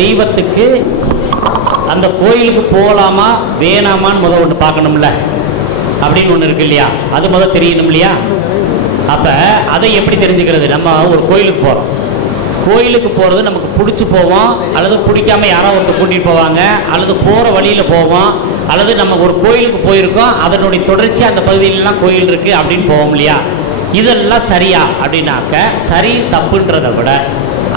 தெய்வத்துக்கு அந்த கோயிலுக்கு போகலாமா வேணாமான்னு முதல் ஒன்று பார்க்கணும்ல. அப்படின்னு ஒன்று இருக்கு இல்லையா? அது முதல் தெரியணும் இல்லையா? அப்போ அதை எப்படி தெரிஞ்சுக்கிறது? நம்ம ஒரு கோயிலுக்கு போகிறோம் கோயிலுக்கு போகிறது நமக்கு பிடிச்சி போவோம் அல்லது பிடிக்காம யாரோ ஒருத்தர் கூட்டிகிட்டு போவாங்க அல்லது போகிற வழியில் போவோம் அல்லது நம்ம ஒரு கோயிலுக்கு போயிருக்கோம் அதனுடைய தொடர்ச்சி அந்த பகுதியிலலாம் கோயில் இருக்குது அப்படின்னு போவோம் இல்லையா? இதெல்லாம் சரியா அப்படின்னாக்க சரி தப்புன்றதை விட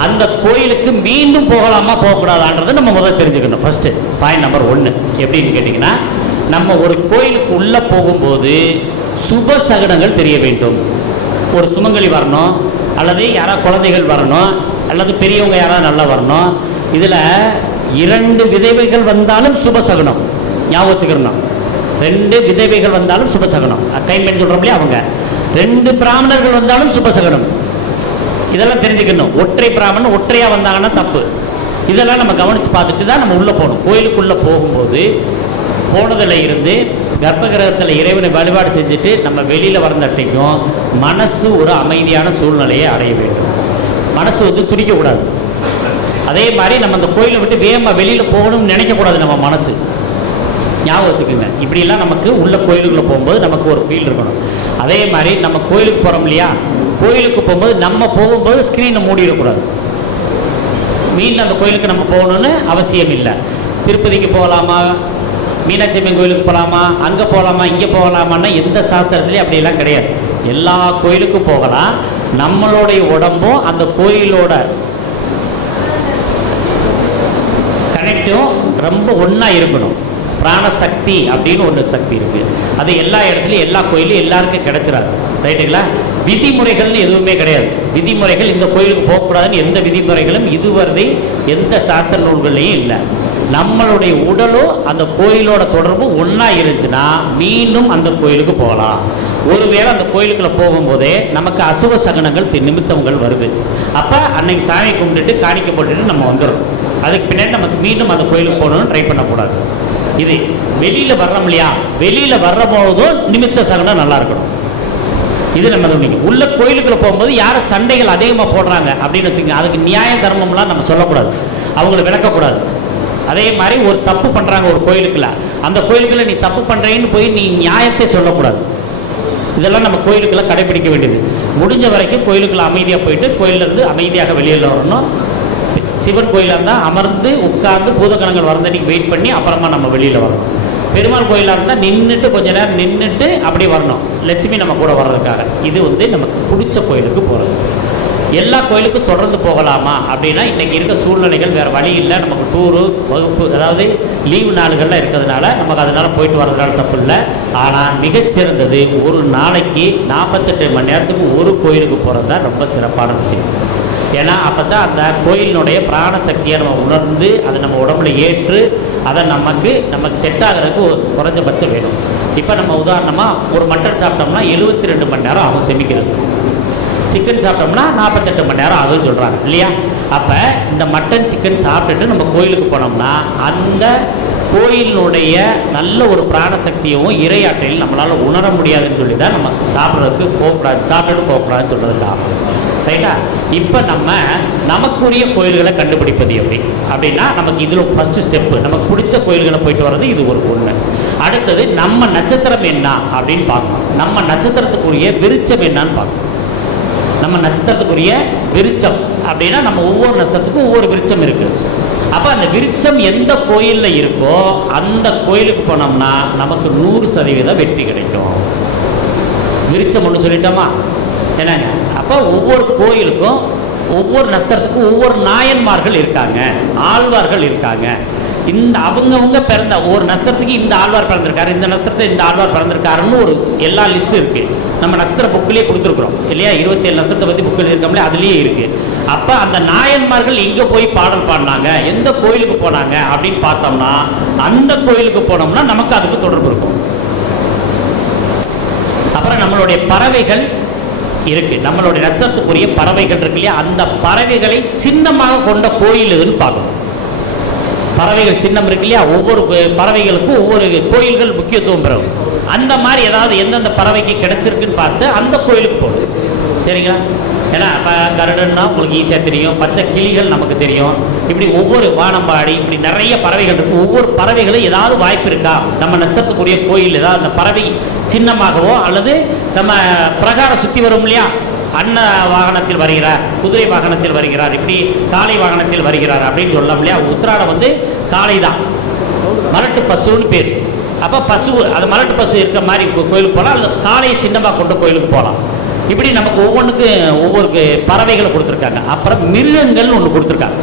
அந்த கோயிலுக்கு மீண்டும் போகலாமா போகக்கூடாதான்றதை நம்ம முதல்ல தெரிஞ்சுக்கணும். ஃபஸ்ட்டு பாயிண்ட் நம்பர் ஒன்று எப்படின்னு கேட்டிங்கன்னா நம்ம ஒரு கோயிலுக்கு உள்ளே போகும்போது சுப சகுனங்கள் தெரிய வேண்டும். ஒரு சுமங்கலி வரணும் அல்லது யாராவது குழந்தைகள் வரணும் அல்லது பெரியவங்க யாராவது நல்லா வரணும். இதில் இரண்டு விதவைகள் வந்தாலும் சுபசகுனம் ஞாபகம் வச்சுக்கிறணும் ரெண்டு விதவைகள் வந்தாலும் சுபசகுனம் கைம்பெண் சொல்கிறோம் இல்லையா அவங்க? ரெண்டு பிராமணர்கள் வந்தாலும் சுபசகுனம் இதெல்லாம் தெரிஞ்சுக்கணும். ஒற்றை பிராமணன் ஒற்றையா வந்தாங்கன்னா தப்பு. இதெல்லாம் நம்ம கவனித்து பார்த்துட்டு தான் நம்ம உள்ளே போகணும். கோயிலுக்குள்ளே போகும்போது போனதில் இருந்து கர்ப்பகிரகத்தில் இறைவனை வழிபாடு செஞ்சுட்டு நம்ம வெளியில் வரந்தட்டைக்கும் மனசு ஒரு அமைதியான சூழ்நிலையை அடைய வேண்டும். மனசு வந்து துடிக்கக்கூடாது. அதே மாதிரி நம்ம அந்த கோயிலை விட்டு வேகமாக வெளியில் போகணும்னு நினைக்கக்கூடாது நம்ம மனசு. ஞாபகம் வச்சுக்கோங்க. இப்படிலாம் நமக்கு உள்ள கோயிலுக்குள்ளே போகும்போது நமக்கு ஒரு ஃபீல் இருக்கணும். அதே மாதிரி நம்ம கோயிலுக்கு போகிறோம் இல்லையா? கோயிலுக்கு போகும்போது நம்ம போகும்போது ஸ்க்ரீனை மூடிடக்கூடாது. மீண்டும் அந்த கோயிலுக்கு நம்ம போகணும்னு அவசியம் இல்லை திருப்பதிக்கு போகலாமா? மீனாட்சி அம்மன் கோயிலுக்கு போகலாமா? அங்கே போகலாமா? இங்கே போகலாமான்னா எந்த சாஸ்திரத்துலேயும் அப்படியெல்லாம் கிடையாது. எல்லா கோயிலுக்கும் போகலாம். நம்மளுடைய உடம்பும் அந்த கோயிலோட கனெக்டும் ரொம்ப ஒன்றா இருக்கணும். பிராணசக்தி அப்படின்னு ஒன்று சக்தி இருக்குது அது எல்லா இடத்துலையும் எல்லா கோயிலும் எல்லாருக்கும் கிடைச்சிடாது. ரைட்டுங்களா விதிமுறைகள்னு எதுவுமே கிடையாது. விதிமுறைகள் இந்த கோயிலுக்கு போகக்கூடாதுன்னு எந்த விதிமுறைகளும் இதுவரை எந்த சாஸ்திர நூல்கள்லையும் இல்லை. நம்மளுடைய உடலும் அந்த கோயிலோட தொடர்பு ஒன்றா இருந்துச்சுன்னா மீண்டும் அந்த கோயிலுக்கு போகலாம். ஒருவேளை அந்த கோயிலுக்குள்ள போகும்போதே நமக்கு அசுவ சகனங்கள் நிமித்தங்கள் வருது. அப்போ அன்னைக்கு சாமி கும்பிட்டுட்டு காணிக்க போட்டுட்டு நம்ம வந்துடும் அதுக்கு பின்னாடி நமக்கு மீண்டும் அந்த கோயிலுக்கு போகணும்னு ட்ரை பண்ணக்கூடாது. இது வெளியில் வர்றோம் இல்லையா? வெளியில் வர்ற போதும் நிமித்த சகனம் நல்லா இருக்கணும். இது நம்ம கவனிக்கணும். உள்ள கோயிலுக்குள்ள போகும்போது யாரும் சண்டைகள் அதிகமாக போடுறாங்க. அப்படின்னு வச்சுக்கோங்க. அதுக்கு நியாய தர்மம்லாம் நம்ம சொல்லக்கூடாது. அவங்கள விளக்கக்கூடாது. அதே மாதிரி ஒரு தப்பு பண்ணுறாங்க ஒரு கோயிலுக்குள்ள. அந்த கோயிலுக்குள்ள நீ தப்பு பண்ணுறேன்னு போய் நீ நியாயத்தை சொல்லக்கூடாது. இதெல்லாம் நம்ம கோயிலுக்குள்ள கடைபிடிக்க வேண்டியது. முடிஞ்ச வரைக்கும் கோயிலுக்குள்ள அமைதியாக போயிட்டு கோயிலேருந்து அமைதியாக வெளியில் வரணும். சிவன் கோயிலாக இருந்தால் அமர்ந்து உட்கார்ந்து பூதகணங்கள் வரந்தன்னைக்கு வெயிட் பண்ணி அப்புறமா நம்ம வெளியில் வரணும். பெருமாள் கோயிலாக இருந்தால் நின்றுட்டு கொஞ்ச நேரம் நின்றுட்டு அப்படி வரணும். லட்சுமி நம்ம கூட வர்றதுக்காக. இது வந்து நமக்கு பிடிச்ச கோயிலுக்கு போகிறது எல்லா கோயிலுக்கும் தொடர்ந்து போகலாமா? அப்படின்னா இன்றைக்கி இருக்க சூழ்நிலைகள் வேறு வழி இல்லை. நமக்கு டூரு வகுப்பு அதாவது லீவு நாடுகள்லாம் இருக்கிறதுனால நமக்கு அதனால் போயிட்டு வர்றதுனால தப்பு இல்லை. ஆனால் மிகச்சிறந்தது ஒரு நாளைக்கு நாற்பத்தெட்டு மணி நேரத்துக்கு ஒரு கோயிலுக்கு போகிறது தான் ரொம்ப சிறப்பான விஷயம். ஏன்னா அப்போ தான் அந்த கோயிலினுடைய பிராண சக்தியை நம்ம உணர்ந்து அதை நம்ம உடம்புல ஏற்று அதை நமக்கு நமக்கு செட் ஆகிறதுக்கு ஒரு குறைஞ்சபட்சம் வேணும். இப்போ நம்ம உதாரணமாக ஒரு மட்டன் சாப்பிட்டோம்னா எழுபத்தி ரெண்டு மணி நேரம் ஆகும் செமிக்கிறது. சிக்கன் சாப்பிட்டோம்னா நாற்பத்தெட்டு மணி நேரம் ஆகும்னு சொல்கிறாங்க இல்லையா? அப்போ இந்த மட்டன் சிக்கன் சாப்பிட்டுட்டு நம்ம கோயிலுக்கு போனோம்னா அந்த கோயிலினுடைய நல்ல ஒரு பிராணசக்தியும் இரையாற்றலையும் நம்மளால் உணர முடியாதுன்னு சொல்லி தான் நம்ம சாப்பிட்றதுக்கு போகக்கூடாது சாப்பிட்டுட்டு போகக்கூடாதுன்னு சொல்கிறது காரணம் ரைட்டா? இப்போ நம்ம நமக்குரிய கோயில்களை கண்டுபிடிப்பது எப்படி? அப்படின்னா நமக்கு இதில் ஃபஸ்ட்டு ஸ்டெப்பு நமக்கு பிடிச்ச கோயில்களை போயிட்டு வர்றது இது ஒரு ஒன்று அடுத்தது நம்ம நட்சத்திரம் என்ன அப்படின்னு பார்க்கணும். நம்ம நட்சத்திரத்துக்குரிய விருச்சம் என்னன்னு பார்க்கணும். நம்ம நட்சத்திரத்துக்குரிய விருச்சம் அப்படின்னா நம்ம ஒவ்வொரு நட்சத்திரத்துக்கும் ஒவ்வொரு விருச்சம் இருக்குது அப்போ அந்த விருச்சம் எந்த கோயிலில் இருக்கோ அந்த கோயிலுக்கு போனோம்னா நமக்கு நூறு சதவீதம் வெற்றி கிடைக்கும். விருச்சம் ஒன்று சொல்லிட்டோமா? என்னங்க? அப்போ ஒவ்வொரு கோயிலுக்கும் ஒவ்வொரு நஷ்டத்துக்கும் ஒவ்வொரு நாயன்மார்கள் இருக்காங்க ஆழ்வார்கள் இருக்காங்க. இந்த அவங்கவுங்க பிறந்த ஒரு நட்சத்திரத்துக்கு இந்த ஆழ்வார் பிறந்திருக்காரு இந்த நட்சத்திரத்தை இந்த ஆழ்வார் பிறந்திருக்காருன்னு ஒரு எல்லா லிஸ்ட்டும் இருக்குது நம்ம நட்சத்திர புக்கிலே கொடுத்துருக்குறோம் இல்லையா? இருபத்தேழு நட்சத்திரத்தை பற்றி புக்கில் இருக்கோம்ல அதுலேயே இருக்குது அப்போ அந்த நாயன்மார்கள் எங்கே போய் பாடல் பாடினாங்க எந்த கோயிலுக்கு போனாங்க அப்படின்னு பார்த்தோம்னா அந்த கோயிலுக்கு போனோம்னா நமக்கு அதுக்கு தொடர்பு இருக்கும். அப்புறம் நம்மளுடைய பறவைகள் இருக்கு. நம்மளுடைய நட்சத்திரத்துக்குரிய பறவைகள் இருக்கு இல்லையா? அந்த பறவைகளை சின்னமாக கொண்ட கோயில் எதுன்னு பார்க்கணும். பறவைகள் சின்னம் இருக்கு இல்லையா? ஒவ்வொரு பறவைகளுக்கும் ஒவ்வொரு கோயில்கள் முக்கியத்துவம் பெறும் அந்த மாதிரி ஏதாவது எந்தெந்த பறவைக்கு கிடைச்சிருக்குன்னு பார்த்து அந்த கோயிலுக்கு போகணும். சரிங்களா? ஏன்னா இப்போ கருடன்னா உங்களுக்கு ஈஸியாக தெரியும். பச்சை கிளிகள் நமக்கு தெரியும். இப்படி ஒவ்வொரு வானம்பாடி இப்படி நிறைய பறவைகள் இருக்கும் ஒவ்வொரு பறவைகளும் ஏதாவது வாய்ப்பு இருக்கா? நம்ம நட்சத்திரத்துக்குரிய கோயில் ஏதாவது அந்த பறவை சின்னமாகவோ அல்லது நம்ம பிரகாரம் சுற்றி வரும் இல்லையா? அன்ன வாகனத்தில் வருகிறார் குதிரை வாகனத்தில் வருகிறார் இப்படி காளை வாகனத்தில் வருகிறார் அப்படின்னு சொல்லலாம் இல்லையா? உத்திராடம் வந்து காளை தான். மலட்டு பசுன்னு பேர். அப்போ பசு அது மலட்டு பசு இருக்க மாதிரி கோயிலுக்கு போகலாம் அல்லது காளையை சின்னமாக கொண்டு கோயிலுக்கு போகலாம். இப்படி நமக்கு ஒவ்வொன்றுக்கும் ஒவ்வொரு பறவைகளை கொடுத்துருக்காங்க. அப்புறம் மிருகங்கள் ஒன்று கொடுத்துருக்காங்க.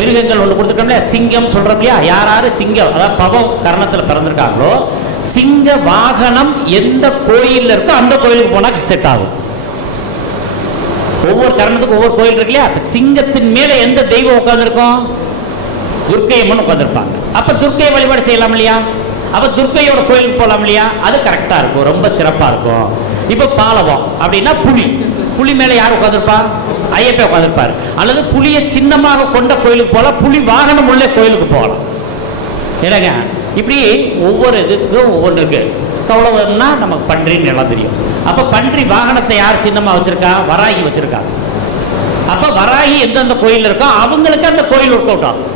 மிருகங்கள் ஒன்று கொடுத்துருக்கோம்ல சிங்கம் சொல்கிறோம் இல்லையா? யார் யார் சிங்கம். அதாவது பவம் கரணத்தில் பிறந்திருக்காங்களோ சிங்க வாகனம் எந்த கோயிலில் இருக்கோ அந்த கோயிலுக்கு போனால் செட் ஆகும். ஒவ்வொரு கரணத்துக்கும் ஒவ்வொரு கோயில் இருக்கு இல்லையா? சிங்கத்தின் மேலே எந்த தெய்வம் உட்காந்துருக்கும் துர்க்கை அம்மன் உட்காந்துருப்பாங்க அப்போ துர்க்கையை வழிபாடு செய்யலாம் இல்லையா? அப்போ துர்க்கையோட கோயிலுக்கு போகலாம் இல்லையா? அது கரெக்டாக இருக்கும். ரொம்ப சிறப்பாக இருக்கும். இப்போ பாலவம் அப்படின்னா புலி. புலி மேலே யார் உட்காந்துருப்பா ஐயப்பே உட்காந்துருப்பாரு அல்லது புலியை சின்னமாக கொண்ட கோயிலுக்கு போகலாம் புலி வாகனம் உள்ள கோயிலுக்கு போகலாம் என்னங்க? இப்படி ஒவ்வொரு இதுக்கும் ஒவ்வொன்று இருக்குது கௌளவம்னா நமக்கு பன்றின்னு எல்லாம் தெரியும். அப்போ பன்றி வாகனத்தை யார் சின்னமாக வச்சுருக்கா? வராகி வச்சிருக்கா. அப்போ வராகி எந்தெந்த கோயில் இருக்கோ அவங்களுக்கு அந்த கோயில் ஒர்க் அவுட் ஆகும்.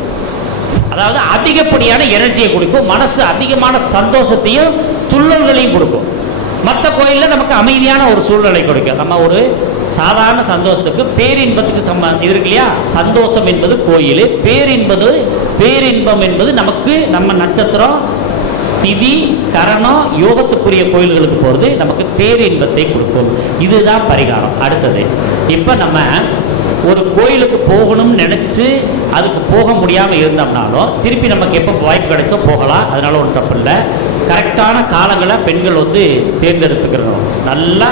அதாவது அதிகப்படியான எனர்ஜியை கொடுக்கும் மனசு அதிகமான சந்தோஷத்தையும் துள்ளல்களையும் கொடுக்கும். மற்ற கோயிலில் நமக்கு அமைதியான ஒரு சூழ்நிலை கொடுக்கும். நம்ம ஒரு சாதாரண சந்தோஷத்துக்கு பேரின்பத்துக்கு சம்ம இது இருக்கு இல்லையா? சந்தோஷம் என்பது கோயில் பேரின்பது பேரின்பம் என்பது நமக்கு நம்ம நட்சத்திரம் திதி கரணம் யோகத்துக்குரிய கோயில்களுக்கு போகிறது நமக்கு பேரின்பத்தை கொடுக்கும். இதுதான் பரிகாரம். அடுத்தது இப்போ நம்ம ஒரு கோயிலுக்கு போகணும்னு நினச்சி அதுக்கு போக முடியாமல் இருந்தோம்னாலும் திருப்பி நமக்கு எப்போ வாய்ப்பு கிடைச்சோ போகலாம். அதனால் ஒன்றும் தப்பு இல்லை. கரெக்டான காலங்களை பெண்கள் வந்து தேர்ந்தெடுத்துக்கிறோம் நல்லா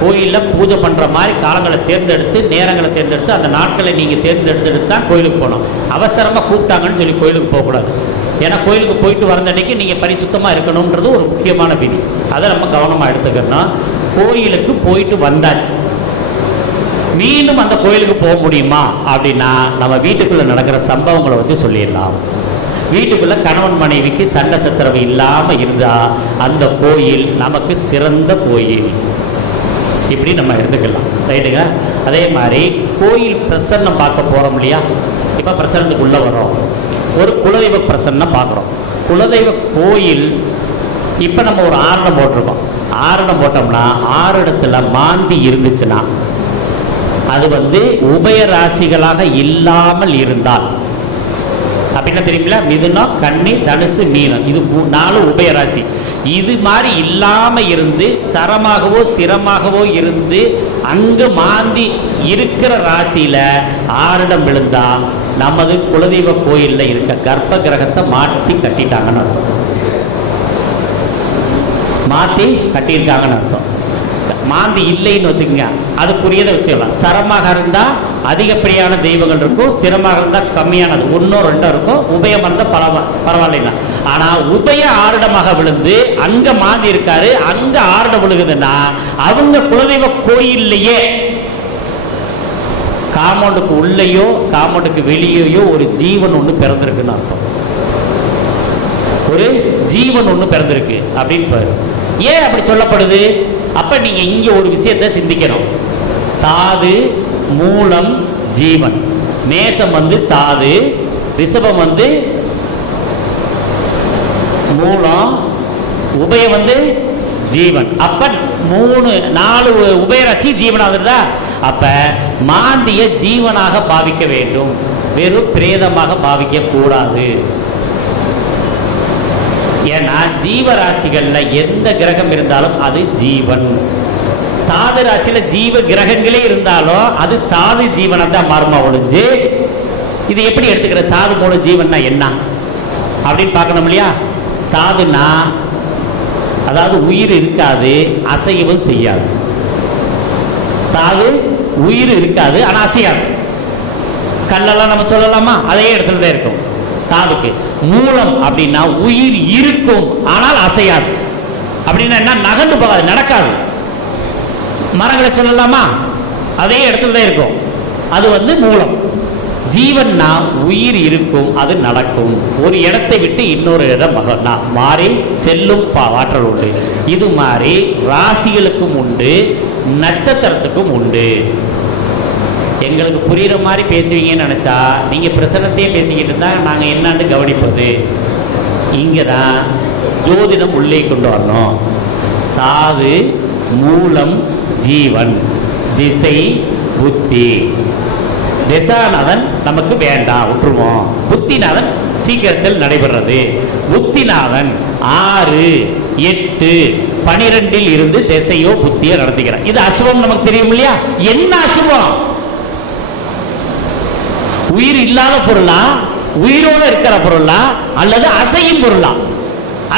கோயிலில் பூஜை பண்ணுற மாதிரி காலங்களை தேர்ந்தெடுத்து நேரங்களை தேர்ந்தெடுத்து அந்த நாட்களை நீங்கள் தேர்ந்தெடுத்துட்டு தான் கோயிலுக்கு போகணும். அவசரமாக கூப்பிட்டாங்கன்னு சொல்லி கோயிலுக்கு போகக்கூடாது. ஏன்னா கோயிலுக்கு போயிட்டு வந்த அன்றைக்கி நீங்கள் பரிசுத்தமாக இருக்கணுன்றது ஒரு முக்கியமான விதி. அதை நம்ம கவனமாக எடுத்துக்கணும். கோயிலுக்கு போயிட்டு வந்தாச்சு. மீண்டும் அந்த கோயிலுக்கு போக முடியுமா? அப்படின்னா நம்ம வீட்டுக்குள்ள நடக்கிற சம்பவங்களை வச்சு சொல்லிடலாம். வீட்டுக்குள்ள கணவன் மனைவிக்கு சண்டை சச்சரவு இல்லாம இருந்தா அந்த கோயில் நமக்கு சிறந்த கோயில். இப்படி நம்ம இருந்துக்கலாம். ரைட்டுங்க? அதே மாதிரி கோயில் பிரசன்னம் பார்க்க போறோம் இல்லையா? இப்போ பிரசன்னத்துக்குள்ள வரோம். ஒரு குலதெய்வ பிரசன்னம் பார்க்குறோம். குலதெய்வ கோயில் இப்போ நம்ம ஒரு ஆரணம் போட்டிருக்கோம். ஆரணம் போட்டோம்னா ஆறு இடத்துல மாந்தி இருந்துச்சுன்னா அது வந்து உபய ராசிகளாக இல்லாமல் இருந்தால். அப்படின்னா தெரியுங்களா மிதுனம் கன்னி தனுசு மீனம். இது நாலு உபய ராசி. இது மாதிரி இல்லாமல் இருந்து சரமாகவோ ஸ்திரமாகவோ இருந்து அங்கு மாந்தி இருக்கிற ராசியில் ஆரிடம் விழுந்தால் நமது குலதெய்வ கோயிலில் இருக்க கர்ப்ப கிரகத்தை மாற்றி கட்டிட்டாங்கன்னு அர்த்தம். மாற்றி கட்டியிருக்காங்கன்னு அர்த்தம். மாந்தி இல்லைன்னு வச்சுக்கோங்க. அதுக்குரியத விஷயம் இல்லை சரமாக இருந்தால் அதிகப்படியான தெய்வங்கள் இருக்கும். ஸ்திரமாக இருந்தால் கம்மியானது. ஒன்றோ ரெண்டோ இருக்கும். உபயம் இருந்தால் பரவா பரவாயில்லைன்னா. ஆனால் உபய ஆருடமாக விழுந்து அங்கே மாந்தி இருக்காரு அங்கே ஆருடம் விழுகுதுன்னா அவங்க குலதெய்வ கோயில்லையே காமௌண்டுக்கு உள்ளேயோ காமௌண்டுக்கு வெளியேயோ ஒரு ஜீவன் ஒன்று பிறந்திருக்குன்னு அர்த்தம். ஒரு ஜீவன் ஒன்று பிறந்திருக்கு. அப்படின்னு பாரு. ஏன் அப்படி சொல்லப்படுது? அப்ப நீங்க இங்க ஒரு விஷயத்தை சிந்திக்கணும். தாது மூலம் ஜீவன். மேசம் வந்து தாது ரிஷபம் வந்து மூலம் உபயம் வந்து ஜீவன். அப்ப மூணு நாலு உபயரசி ஜீவனாக இருந்தா அப்ப மாந்திய ஜீவனாக பாவிக்க வேண்டும். வெறும் பிரேதமாக பாவிக்க கூடாது. ஏன்னா ஜீவராசிகள்ல எந்த கிரகம் இருந்தாலும் அது ஜீவன். தாது ராசியில் ஜீவ கிரகங்களே இருந்தாலும் அது தாது ஜீவனை தான் மாறுமா ஒழிஞ்சு? இது எப்படி எடுத்துக்கிற தாது மூல ஜீவன்னா என்ன? அப்படின்னு பார்க்கணும் இல்லையா? தாதுனா அதாவது உயிர் இருக்காது அசையவும் செய்யாது. தாது உயிர் இருக்காது ஆனா அசையாது. கல்லெல்லாம் நம்ம சொல்லலாமா? அதே இடத்துல தான் இருக்கும். தாதுக்கு. மூலம் அப்படின்னா உயிர் இருக்கும். ஆனால் அசையாது. அப்படின்னா என்ன? நகர்ந்து போகாது நடக்காது. மரங்களை சொல்லலாமா? அதே இடத்துல தான் இருக்கும். அது வந்து மூலம். ஜீவன்னா உயிர் இருக்கும் அது நடக்கும். ஒரு இடத்தை விட்டு இன்னொரு இடம் மகனா மாறி செல்லும் பா- ஆற்றல் உண்டு. இது மாதிரி ராசிகளுக்கும் உண்டு நட்சத்திரத்துக்கும் உண்டு. எங்களுக்கு புரிகிற மாதிரி பேசுவீங்கன்னு நினச்சா நீங்கள் பிரசனத்தையே பேசிக்கிட்டு இருந்தால் நாங்கள் என்னான்னு கவனிப்பது. இங்கே தான் ஜோதிடம் உள்ளே கொண்டு வரணும். தாது மூலம் ஜீவன். திசை புத்தி. திசாநாதன் நமக்கு வேண்டாம் விட்டுருவோம். புத்திநாதன் சீக்கிரத்தில் நடைபெறது புத்திநாதன் ஆறு எட்டு பனிரெண்டில் இருந்து திசையோ புத்தியோ நடத்துகிறான் இது அசுபம் நமக்கு தெரியும் இல்லையா? என்ன அசுபம்? உயிர் இல்லாத பொருளா? உயிரோடு இருக்கிற பொருளா? அல்லது அசையும் பொருளா?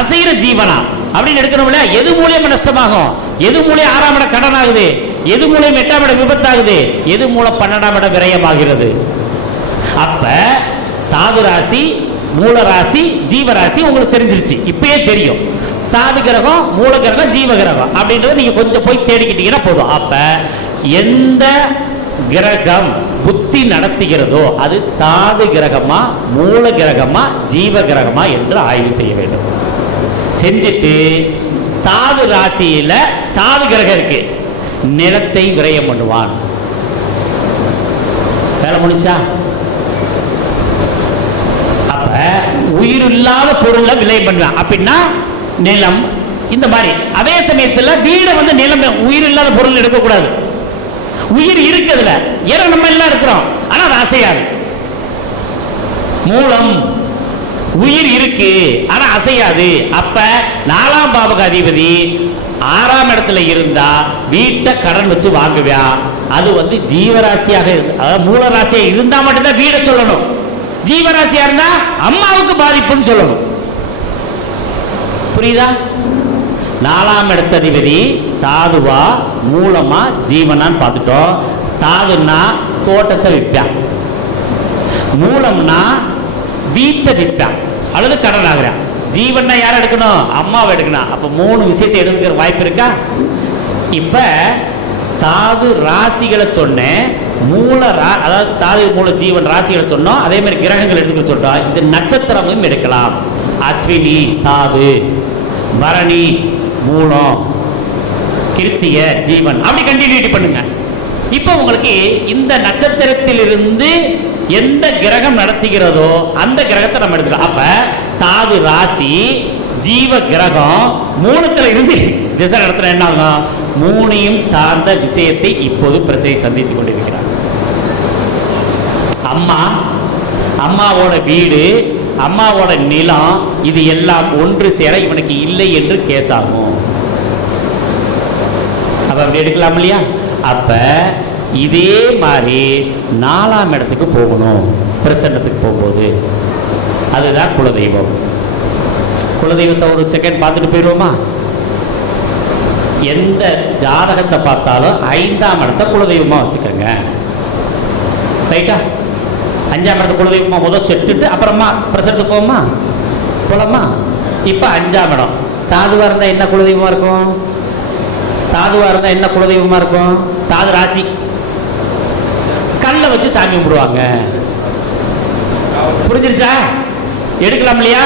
அசைகிற ஜீவனா? அப்படின்னு எடுக்கணும்ல எது மூலியம் நஷ்டமாகும்? எது மூலியம் ஆறாம் இடம் கடன் ஆகுது எது மூலியம் எட்டாம் இடம் விபத்தாகுது? எது மூலம் பன்னெண்டாம் இடம் விரயமாகிறது? அப்ப தாது ராசி மூல ராசி ஜீவராசி உங்களுக்கு தெரிஞ்சிருச்சு. இப்பயே தெரியும். தாது கிரகம் மூல கிரகம் ஜீவ கிரகம் அப்படின்றத நீங்க கொஞ்சம் போய் தேடிக்கிட்டீங்கன்னா போதும். அப்ப எந்த கிரகம் புத்தி நடத்துகிறதோ அது தாது கிரகமா மூல கிரகமா ஜீவ கிரகமா என்று ஆய்வு செய்ய வேண்டும். செஞ்சுட்டு தாது ராசியில தாது கிரகம் இருக்கு. நிலத்தை விரயம் பண்ணுவான். வேலை முடிச்சா அப்ப உயிர் இல்லாத பொருளை விலை பண்ணுவான். அப்படின்னா நிலம் இந்த மாதிரி. அதே சமயத்தில் வீடை வந்து நிலம் உயிர் இல்லாத பொருள் எடுக்கக்கூடாது. உயிர் இருக்குதுல ஏன்னா நம்ம எல்லாம் இருக்கிறோம். ஆனா அது அசையாது. மூலம் உயிர் இருக்கு ஆனா அசையாது. அப்ப நாலாம் பாவக அதிபதி ஆறாம் இடத்துல இருந்தா வீட்டை கடன் வச்சு வாங்குவான் அது வந்து ஜீவராசியாக அதாவது மூல ராசியா இருந்தா மட்டும்தான் வீடை சொல்லணும். ஜீவராசியா இருந்தா அம்மாவுக்கு பாதிப்புன்னு சொல்லணும். புரியுதா? நாலாம் இடத்த அதிபதி தாதுவா மூலமா ஜீவனான்னு பார்த்துட்டோம். தாதுன்னா தோட்டத்தை விற்பான். மூலம்னா வீட்டை விற்பான். அல்லது கடன் ஆகிறான் ஜீவன்னா யார் எடுக்கணும்? அம்மாவை எடுக்கணும். அப்போ மூணு விஷயத்தை எடுக்கிற வாய்ப்பு இருக்கா? இப்போ தாது ராசிகளை சொன்னேன். மூல ரா அதாவது தாது மூல ஜீவன் ராசிகளை சொன்னோம். அதே மாதிரி கிரகங்கள் எடுக்க சொல்கிறோம் இது நட்சத்திரமும் எடுக்கலாம். அஸ்வினி தாது பரணி மூலம் கிருத்திக ஜீவன். அப்படி கண்டினியூட்டி பண்ணுங்க. இப்போ உங்களுக்கு இந்த நட்சத்திரத்திலிருந்து எந்த கிரகம் நடத்துகிறதோ அந்த கிரகத்தை நம்ம எடுத்துக்கலாம். அப்ப தாது ராசி ஜீவ கிரகம் மூணுத்துல இருந்து திசை நடத்துற என்ன ஆகும் மூணையும் சார்ந்த விஷயத்தை இப்போது பிரச்சனை சந்தித்துக் கொண்டிருக்கிறார். அம்மா அம்மாவோட வீடு அம்மாவோட நிலம் இது எல்லாம் ஒன்று சேர இவனுக்கு இல்லை என்று கேஸ் ஆகும். அப்ப அப்படி எடுக்கலாம் இல்லையா? அப்ப இதே மாதிரி நாலாம் இடத்துக்கு போகணும் பிரசன்னத்துக்கு போகும்போது. அதுதான் குலதெய்வம். குலதெய்வத்தை ஒரு செகண்ட் பார்த்துட்டு போயிடுவோமா? எந்த ஜாதகத்தை பார்த்தாலும் ஐந்தாம் இடத்த குலதெய்வமா வச்சுக்கோங்க. ரைட்டா அஞ்சாம் இடத்த குலதெய்வமாக முதல் செட்டுட்டு அப்புறமா பிரசன்னத்துக்கு போவோமா? போலாமா? இப்போ அஞ்சாம் இடம். தாதுவாக இருந்தால் என்ன குலதெய்வமாக இருக்கும்? தாதுவாக இருந்தால் என்ன குலதெய்வமாக இருக்கும்? தாது ராசி. கல்லை வச்சு சாமி கும்பிடுவாங்க. புரிஞ்சிருச்சா? எடுக்கலாம் இல்லையா?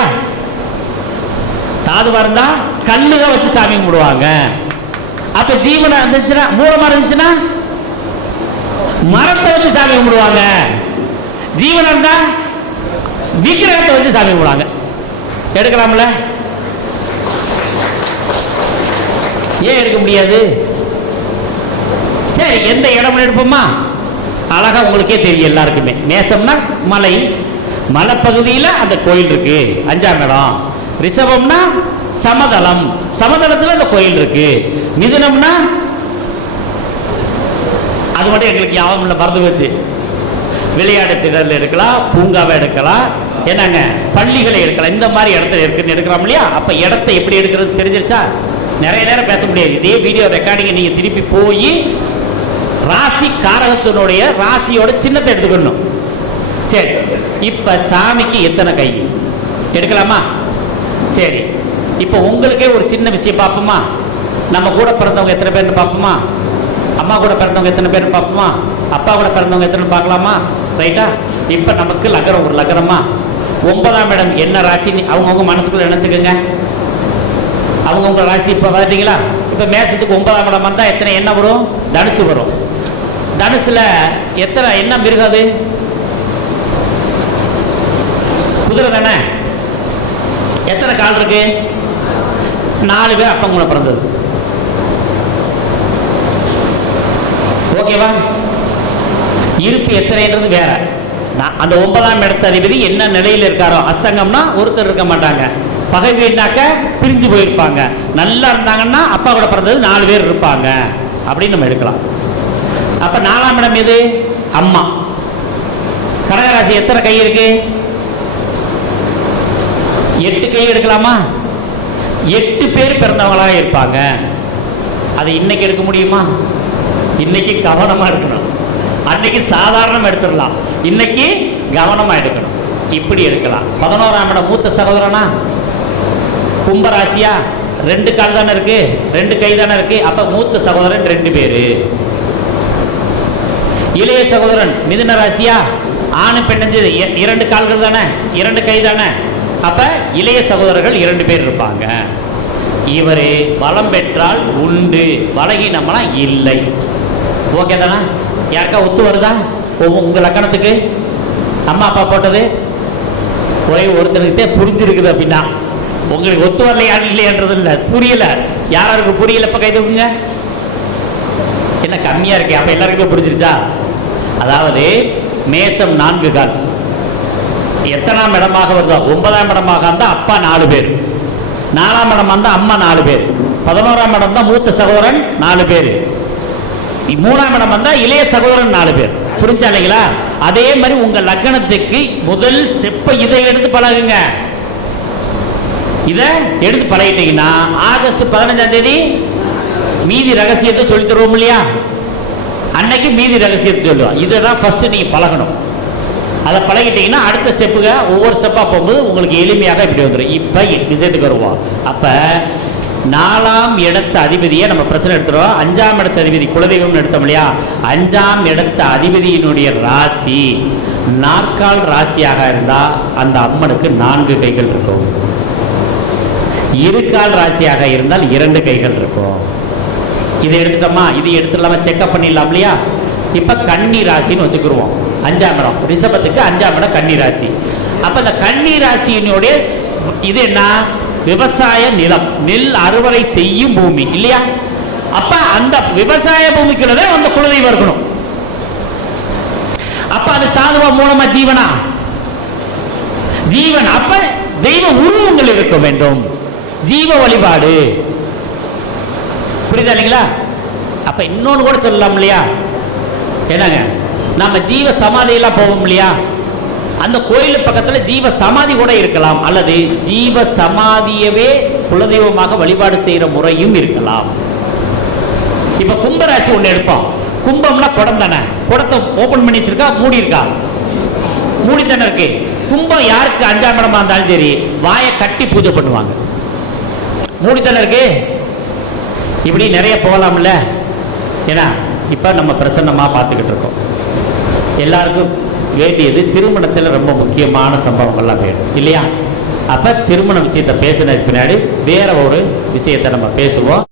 தாதுவாக இருந்தால் கல்லு தான் வச்சு சாமி கும்பிடுவாங்க. அப்போ ஜீவனம் இருந்துச்சுன்னா மூலமாக இருந்துச்சுன்னா மரத்தை வச்சு சாமி கும்பிடுவாங்க. ஜீவனம் இருந்தால் விக்கிரகத்தை வச்சு சாமி கும்பிடுவாங்க. எடுக்கலாம்ல? ஏன் எடுக்க முடியாது? சரி எந்த இடம்னு எடுப்போமா? அழகா உங்களுக்கே தெரியும் எல்லாருக்குமே. நேசம்னா மலை. மலைப்பகுதியில் அந்த கோயில் இருக்கு. அஞ்சாம் இடம். ரிஷபம்னா சமதளம். சமதளத்தில் அந்த கோயில் இருக்கு. மிதுனம்னா அது மட்டும் எங்களுக்கு ஞாபகம் இல்லை மறந்து வச்சு விளையாட்டு திடல் எடுக்கலாம் பூங்காவை எடுக்கலாம். என்னங்க? பள்ளிகளை எடுக்கலாம். இந்த மாதிரி இடத்துல இருக்குன்னு எடுக்கிறோம் இல்லையா? அப்போ இடத்த எப்படி எடுக்கிறது தெரிஞ்சிருச்சா? நிறைய நேரம் பேச முடியாது. இதே வீடியோ ரெக்கார்டிங்கை நீங்கள் திருப்பி போய் ராசி காரகத்தினுடைய ராசியோட சின்னத்தை எடுத்துக்கணும். சரி. இப்போ சாமிக்கு எத்தனை கை? எடுக்கலாமா? சரி. இப்போ உங்களுக்கே ஒரு சின்ன விஷயம் பார்ப்போமா? நம்ம கூட பிறந்தவங்க எத்தனை பேர்னு பார்ப்போமா? அம்மா கூட பிறந்தவங்க எத்தனை பேர்னு பார்ப்போமா? அப்பா கூட பிறந்தவங்க எத்தனை பார்க்கலாமா? ரைட்டா? இப்போ நமக்கு லக்கரம் ஒரு லக்கரமா ஒன்பதாம் இடம் என்ன ராசின்னு அவங்கவுங்க மனசுக்குள்ள நினச்சிக்கோங்க. அவங்கவுங்க ராசி இப்போ பார்த்துட்டீங்களா இப்போ மேசத்துக்கு ஒன்பதாம் இடம் வந்தால் எத்தனை என்ன வரும்? தனுசு வரும். தனுசில் எத்தனை என்ன மிருகம் அது? குதிரை தானே? எத்தனை கால் இருக்கு? நாலு பேர் அப்பங்குள்ள பிறந்தது. ஓகேவா? இருப்பு எத்தனைன்றது வேற. நான் அந்த ஒன்பதாம் இடத்த அதிபதி என்ன நிலையில் இருக்காரோ அஸ்தங்கம்னா ஒருத்தர் இருக்க மாட்டாங்க. பகை வீடுனாக்க பிரிஞ்சு போயிருப்பாங்க. நல்லா இருந்தாங்கன்னா அப்பா கூட பிறந்தது நாலு பேர் இருப்பாங்க. அப்படின்னு நம்ம எடுக்கலாம். அப்ப நாலாம் இடம் எது? அம்மா. கடகராசி எத்தனை கை இருக்கு? எட்டு கை எடுக்கலாமா? எட்டு பேர் பிறந்தவங்களாக இருப்பாங்க. அது இன்னைக்கு எடுக்க முடியுமா? இன்னைக்கு கவனமா எடுக்கணும். அன்னைக்கு சாதாரணமாக எடுத்துடலாம். இன்னைக்கு கவனமா எடுக்கணும். இப்படி எடுக்கலாம். பதினோராம் இடம் மூத்த சகோதரனா? கும்பராசியா? ரெண்டு கால் தானே இருக்கு? ரெண்டு கை தானே இருக்கு? அப்ப மூத்த சகோதரன் ரெண்டு பேரு. இளைய சகோதரன் மிதுன ராசியா? ஆணு பெண்ணஞ்சது இரண்டு கால்கள் தானே? இரண்டு கை தானே? அப்ப இளைய சகோதரர்கள் இரண்டு பேர் இருப்பாங்க. இவர் பலம் பெற்றால் உண்டு. பலகீனம்னா இல்லை. ஓகே தானே? யாருக்கா ஒத்து வருதா? உங்கள் லக்கணத்துக்கு? அம்மா அப்பா போட்டது? ஒரே ஒருத்தருக்கிட்டே புரிஞ்சிருக்குது அப்படின்னா. உங்களுக்கு ஒத்து வரலையா இல்லையன்றது இல்லை புரியல. யாராருக்கு புரியல? இப்போ கைதுங்க என்ன கம்மியாக இருக்கே. அப்போ எல்லாருக்குமே புரிஞ்சிருச்சா? அதாவது மேசம் நான்கு கால். எத்தனாம் இடமாக வருதோ ஒன்பதாம் இடமாக இருந்தால் அப்பா நாலு பேர். நாலாம் இடம் இருந்தால் அம்மா நாலு பேர். பதினோராம் இடம் தான் மூத்த சகோதரன் நாலு பேர். மூணாம் இடம் வந்தால் இளைய சகோதரன் நாலு பேர். புரிஞ்சா இல்லைங்களா? அதே மாதிரி உங்கள் லக்னத்துக்கு முதல் ஸ்டெப்பை இதை எடுத்து பழகுங்க. இதை எடுத்து பழகிட்டீங்கன்னா ஆகஸ்ட் பதினஞ்சாம் தேதி மீதி ரகசியத்தை சொல்லி தருவோம் இல்லையா? அன்னைக்கு மீதி ரகசியத்தை சொல்லுவோம் இதை தான் ஃபஸ்ட்டு நீங்கள் பழகணும். அதை பழகிட்டீங்கன்னா அடுத்த ஸ்டெப்புக ஒவ்வொரு ஸ்டெப்பாக போகும்போது உங்களுக்கு எளிமையாக இப்படி வந்துடும் இப்போ விஷயத்துக்கு வருவோம். அப்போ நாலாம் இடத்த அதிபதியை நம்ம பிரச்சனை எடுத்துருவோம் அஞ்சாம் இடத்த அதிபதி குலதெய்வம்னு எடுத்தோம் இல்லையா? அஞ்சாம் இடத்த அதிபதியினுடைய ராசி. நாற்கால் ராசியாக இருந்தால் அந்த அம்மனுக்கு நான்கு கைகள் இருக்கும். இருக்கால் ராசியாக இருந்தால் இரண்டு கைகள் இருக்கும். இதை எடுத்துட்டோமா? இது எடுத்துடலாமா? செக்அப் பண்ணிடலாம் இல்லையா? இப்போ கன்னி ராசின்னு வச்சுக்கிருவோம். அஞ்சாம் இடம். ரிஷபத்துக்கு அஞ்சாம் இடம் கன்னி ராசி. அப்போ இந்த கன்னி ராசியினுடைய இது என்ன? விவசாய நிலம். நெல் அறுவடை செய்யும் பூமி. இல்லையா? அப்ப அந்த விவசாய பூமிக்குள்ளதே அந்த குலதெய்வம் இருக்கணும். அப்ப அது தாதுவா மூலமா ஜீவனா? ஜீவன். அப்ப தெய்வ உருவங்கள் இருக்க வேண்டும். ஜீவ வழிபாடு. புரியுதா இல்லைங்களா? அப்ப இன்னொன்று கூட சொல்லலாம் இல்லையா? என்னங்க? நம்ம ஜீவ சமாதியெல்லாம் போவோம் இல்லையா? அந்த கோயில் பக்கத்தில் ஜீவ சமாதி கூட இருக்கலாம். அல்லது ஜீவ சமாதியவே குலதெய்வமாக வழிபாடு செய்கிற முறையும் இருக்கலாம். இப்போ கும்பராசி ஒன்று எடுப்போம். கும்பம்னா குடம் தானே? குடத்தை ஓப்பன் பண்ணி வச்சிருக்கா? மூடி இருக்கா? மூடி தானே இருக்கு. கும்பம் யாருக்கு அஞ்சாம் இடமா இருந்தாலும் சரி வாயை கட்டி பூஜை பண்ணுவாங்க. மூடித்தானே இருக்கு? இப்படி நிறைய போகலாம்ல? ஏன்னா இப்போ நம்ம பிரசன்னமாக பார்த்துக்கிட்டு இருக்கோம். எல்லாருக்கும் வேண்டியது திருமணத்தில் ரொம்ப முக்கியமான சம்பவங்கள்லாம் வேணும் இல்லையா? அப்போ திருமண விஷயத்தை பேசினதுக்கு பின்னாடி வேற ஒரு விஷயத்தை நம்ம பேசுவோம்.